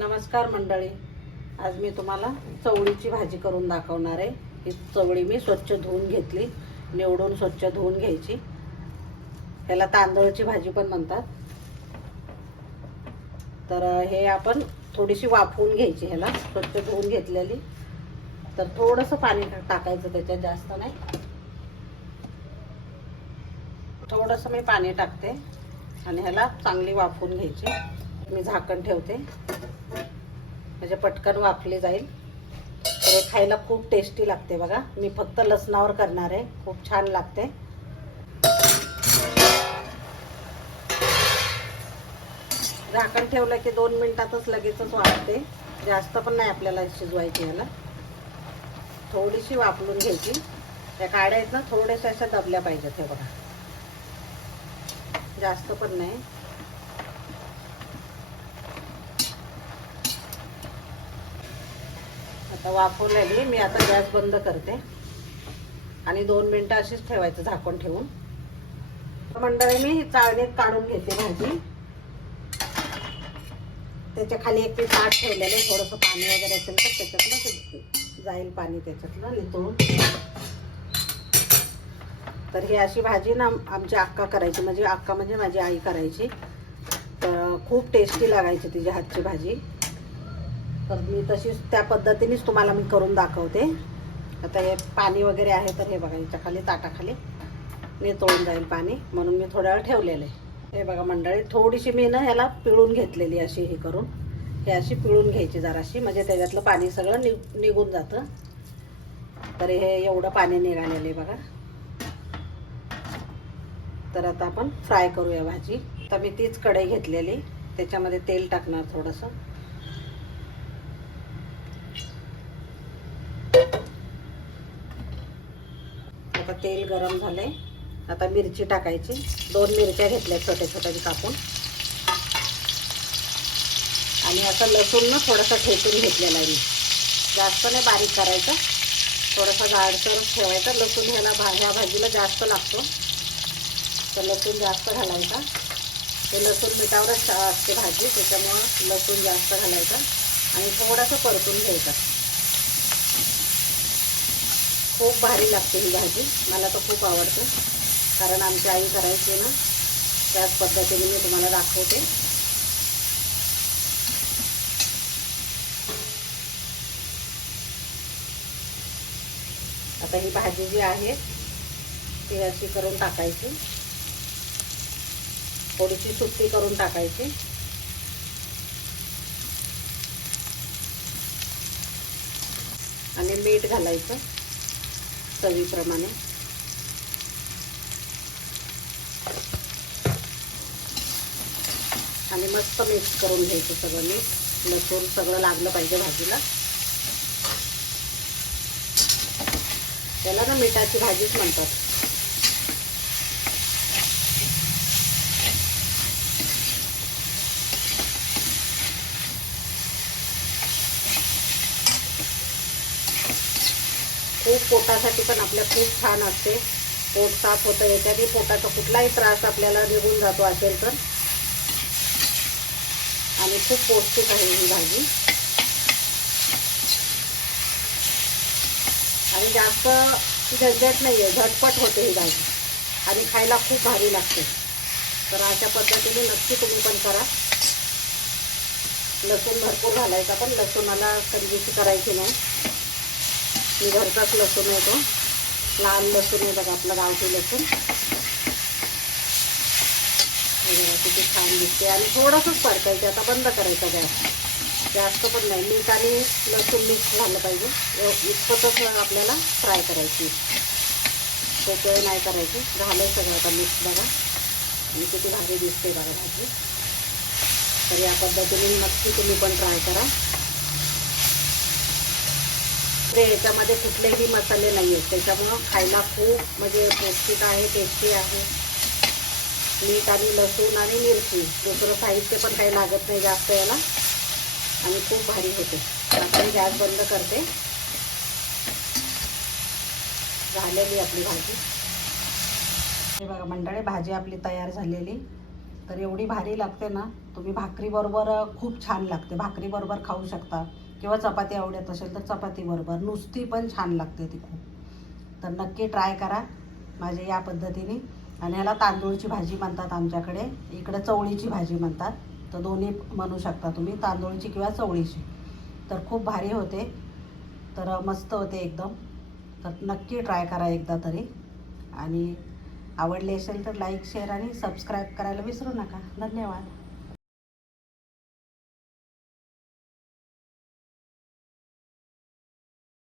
नमस्कार मंडळी. आज मी तुम्हाला चवळीची भाजी करून दाखवणार आहे. ही चवळी मी स्वच्छ धुवून घेतली. निवडून स्वच्छ धुवून घ्यायची. ह्याला तांदळाची भाजी पण म्हणतात. तर हे आपण थोडीशी वाफवून घ्यायची ह्याला. स्वच्छ धुवून घेतलेली. तर थोडंसं पाणी टाकायचं त्याच्यात जास्त नाही. थोडंसं मी पाणी टाकते. आणि ह्याला चांगली वाफवून घ्यायची. मी झाकण ठेवते. म्हणजे पटकन वाफली जाईल. तर हे खायला खूप टेस्टी लागते बघा. मी फक्त लसणावर करणार आहे. खूप छान लागते. झाकण ठेवलं की दोन मिनिटातच लगेचच वाटते जास्त पण नाही आपल्याला शिजवायची याला. थोडीशी वाफलून घ्यायची. त्या काड्या आहेत ना थोड्याशा अशा दबल्या पाहिजेत हे बघा. जास्त पण नाही. आता वाफवलेली मी आता गॅस बंद करते. आणि दोन मिनटं अशीच ठेवायचं झाकण ठेवून. मंडळी मी चाळणीत काढून घेते भाजी. त्याच्याखाली एक मी ताट ठेवलेलं आहे. थोडंसं पाणी वगैरे असेल तर त्याच्यातलं जाईल पाणी त्याच्यातलं नितळून. तर ही अशी भाजी ना आमची अक्का करायची. म्हणजे अक्का म्हणजे माझी आई करायची. तर खूप टेस्टी लागायची तिच्या हातची भाजी. तर मी तशीच त्या पद्धतीनेच तुम्हाला मी करून दाखवते. आता हे पाणी वगैरे आहे तर हे बघा याच्या खाली ताटाखाली नितळून जाईल पाणी. म्हणून मी थोड्या वेळ ठेवलेलं आहे. हे बघा मंडळी थोडीशी मी ना ह्याला पिळून घेतलेली अशी हे करून. हे अशी पिळून घ्यायची जराशी म्हणजे त्याच्यातलं पाणी सगळं नि निघून जातं. तर हे एवढं पाणी निघालेलं आहे बघा. तर आता आपण फ्राय करूया भाजी. तर मी तीच कढई घेतलेली. त्याच्यामध्ये तेल टाकणार थोडंसं. आता तेल गरम झालंय. आता मिरची टाकायची. दोन मिरच्या घेतल्या छोट्या छोट्या कापून. आणि आता लसूण ना थोडंसं ठेचून घेतलेला आहे मी. जास्त नाही बारीक करायचं. थोडासा जाडसर ठेवायचा. लसूण ह्याला भा ह्या भाजीला जास्त लागतो. तर लसूण जास्त घालायचा. ते लसूण मिठावरच असते भाजी त्याच्यामुळं लसूण जास्त घालायचा. आणि थोडंसं परतून घ्यायचं. खूप भारी लागते ही भाजी. मला तर खूप आवडते. कारण आमची आई करायची ना त्याच पद्धतीने मी तुम्हाला दाखवते. आता ही भाजी जी आहे ती अशी करून टाकायची. थोडीशी सुट्टी करून टाकायची. आणि मीठ घालायचं. चवीप्रमाणे. आणि मस्त मिक्स करून घ्यायचं सगळं मीठ लसूण सगळं लागलं पाहिजे भाजीला. त्याला ना मिठाची भाजीच म्हणतात. खूप पोटासाठी पण आपल्या खूप छान असते. पोट साफ होतं याच्याने पोटाचा कुठलाही त्रास आपल्याला निघून जातो असेल तर. आणि खूप पौष्टिक आहे ही भाजी. आणि जास्त झंझट नाही आहे झटपट होते ही भाजी. आणि खायला खूप भारी लागते. तर अशा पद्धतीने नक्की तुम्ही पण करा. लसूण भरपूर घालायचा पण लसूणाला कंजूसी करायची नाही. मी घरचाच लसूण येतो. लाल लसूण आहे बघा आपलं गावठी लसूण. किती छान दिसते. आणि थोडंसंच परतायचं आता बंद करायचं गॅस. जास्त पण नाही. मीठ आणि लसूण मिक्स झालं पाहिजे. इतपतच आपल्याला फ्राय करायची. खूप नाही करायची. झालं सगळं आता मिक्स बघा. आणि किती भारी दिसते बघा भाजी. तर या पद्धतीने नक्की तुम्ही पण ट्राय करा. ते याच्यामध्ये कुठलेही मसाले नाही आहेत त्याच्यामुळं खायला खूप म्हणजे पौष्टिक आहे टेस्टी आहे. मीठ आणि लसूण आणि मिरची दुसरं साहित्य पण काही लागत नाही जास्त याला. आणि खूप भारी होते. आता मी गॅस बंद करते. झालेली आपली भाजी. हे बघा मंडळी भाजी आपली तयार झालेली. तर एवढी भारी लागते ना तुम्ही भाकरीबरोबर खूप छान लागते. भाकरीबरोबर खाऊ शकता. किंवा चपाती आवडत असेल तर चपातीबरोबर नुसती पण छान लागते ती खूप. तर नक्की ट्राय करा माझ्या या पद्धतीने. आणि ह्याला तांदूळची भाजी म्हणतात आमच्याकडे. इकडे चवळीची भाजी म्हणतात. तर दोन्ही म्हणू शकता तुम्ही तांदूळची किंवा चवळीची. तर खूप भारी होते. तर मस्त होते एकदम. तर नक्की ट्राय करा एकदा तरी. आणि आवडली असेल तर लाईक शेअर आणि सबस्क्राईब करायला विसरू नका. धन्यवाद.